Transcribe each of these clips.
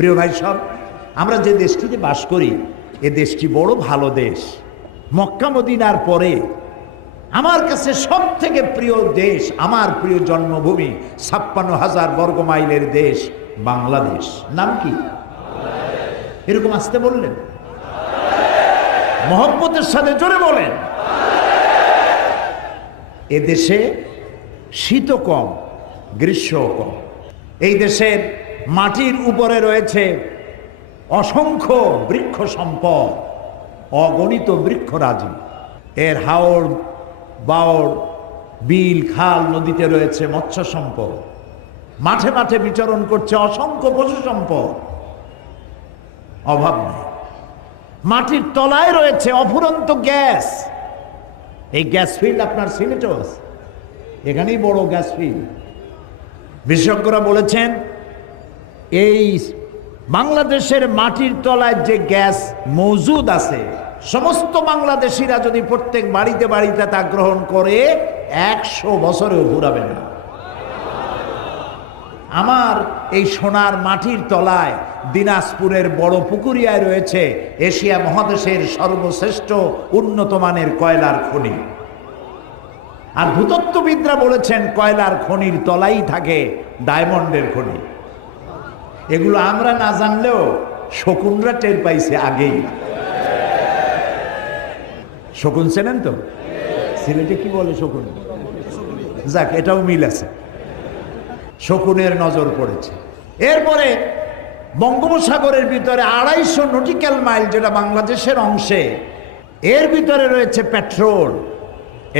প্রিয় ভাই সব, আমরা যে দেশটিতে বাস করি এ দেশটি বড় ভালো দেশ। মক্কা মদিনার পরে আমার কাছে সব থেকে প্রিয় দেশ, আমার প্রিয় জন্মভূমি, 56,000 বর্গ মাইলের দেশ বাংলাদেশ। নাম কি? এরকম আসতে বললেন, মহব্বতের সাথে জোরে বলেন। এ দেশে শীত কম, গ্রীষ্ম কম। এই দেশের মাটির উপরে রয়েছে অসংখ্য বৃক্ষ সম্পদ, অগণিত বৃক্ষরাজি। এর হাওর বাওর, বিল, খাল, নদীতে রয়েছে মৎস্য সম্পদ। মাঠে মাঠে বিচরণ করছে অসংখ্য পশু সম্পদ, অভাব নেই। মাটির তলায় রয়েছে অফুরন্ত গ্যাস। এই গ্যাস ফিল্ড আপনার সিলেটেও আছে, এখানেই বড় গ্যাস ফিল্ড। বিশেষজ্ঞরা বলেছেন এই বাংলাদেশের মাটির তলায় যে গ্যাস মজুদ আছে, সমস্ত বাংলাদেশিরা যদি প্রত্যেক বাড়িতে বাড়িতে তা গ্রহণ করে 100 বছরেও ঘুরাবে না। আমার এই সোনার মাটির তলায় দিনাজপুরের বড় পুকুরিয়ায় রয়েছে এশিয়া মহাদেশের সর্বশ্রেষ্ঠ উন্নত মানের কয়লার খনি। আর ভূতত্ত্ববিদরা বলেছেন কয়লার খনির তলাই থাকে ডায়মন্ডের খনি। এগুলো আমরা না জানলেও শকুনরা টের পাইছে আগেই। শকুন চেনেন তো? সিলেটে কি বলে শকুন? যাক, এটাও মিল আছে। শকুনের নজর পড়েছে। এরপরে বঙ্গোপসাগরের ভিতরে 250 নটিক্যাল মাইল, যেটা বাংলাদেশের অংশে, এর ভিতরে রয়েছে পেট্রোল।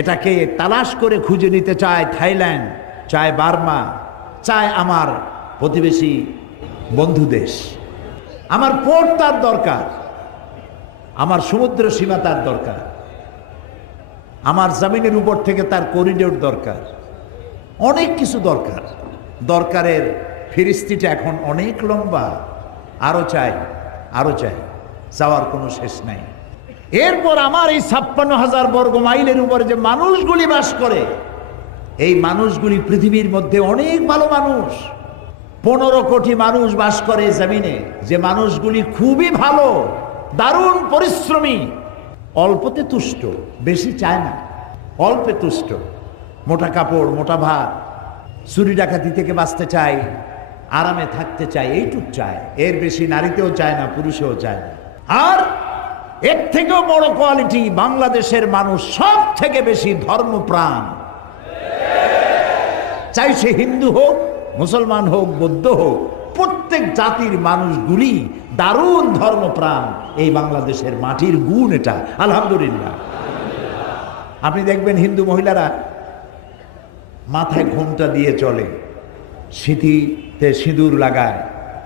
এটাকে তালাশ করে খুঁজে নিতে চায় থাইল্যান্ড, চায় বার্মা, চায় আমার প্রতিবেশী বন্ধু দেশ। আমার পোর্ট তার দরকার, আমার সমুদ্র সীমা তার দরকার, আমার জমিনের উপর থেকে তার করিডোর দরকার, অনেক কিছু দরকার। দরকারের ফিরিস্তিটা এখন অনেক লম্বা। আরো চাই, আরো চাই, চাওয়ার কোনো শেষ নাই। এরপর আমার এই 56,000 বর্গ মাইলের উপরে যে মানুষগুলি বাস করে, এই মানুষগুলি পৃথিবীর মধ্যে অনেক ভালো মানুষ। 15 কোটি মানুষ বাস করে জমিনে, যে মানুষগুলি খুবই ভালো, দারুণ পরিশ্রমী, অল্পতে তুষ্ট, বেশি চায় না, অল্পে তুষ্ট। মোটা কাপড়, মোটা ভাত, চুরি ডাকাতি থেকে বাঁচতে চায়, আরামে থাকতে চায়, এইটুক চায়। এর বেশি নারীতেও চায় না, পুরুষেও চায় না। আর এর থেকেও বড় কোয়ালিটি, বাংলাদেশের মানুষ সব থেকে বেশি ধর্মপ্রাণ। চাই সে হিন্দু হোক, মুসলমান হোক, বৌদ্ধ হোক, প্রত্যেক জাতির মানুষগুলি দারুণ ধর্মপ্রাণ। এই বাংলাদেশের মাটির গুণ এটা, আলহামদুলিল্লাহ। আপনি দেখবেন হিন্দু মহিলারা মাথায় ঘোমটা দিয়ে চলে, সিঁথিতে সিঁদুর লাগায়,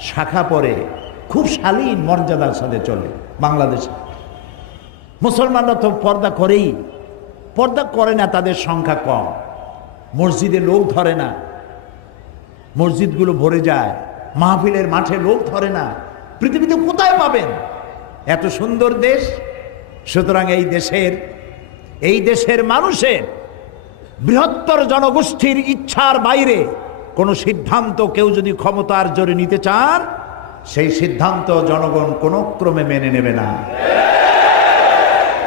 শাখা পরে, খুব শালীন মর্যাদার সাথে চলে বাংলাদেশে। মুসলমানরা তো পর্দা করেই, পর্দা করে না, তাদের সংখ্যা কম। মসজিদে লোক ধরে না, মসজিদগুলো ভরে যায়, মাহফিলের মাঠে লোক ধরে না। পৃথিবীতে কোথায় পাবেন এত সুন্দর দেশ? সুতরাং এই দেশের মানুষের বৃহত্তর জনগোষ্ঠীর ইচ্ছার বাইরে কোনো সিদ্ধান্ত কেউ যদি ক্ষমতার জোরে নিতে চান, সেই সিদ্ধান্ত জনগণ কোনো ক্রমে মেনে নেবে না।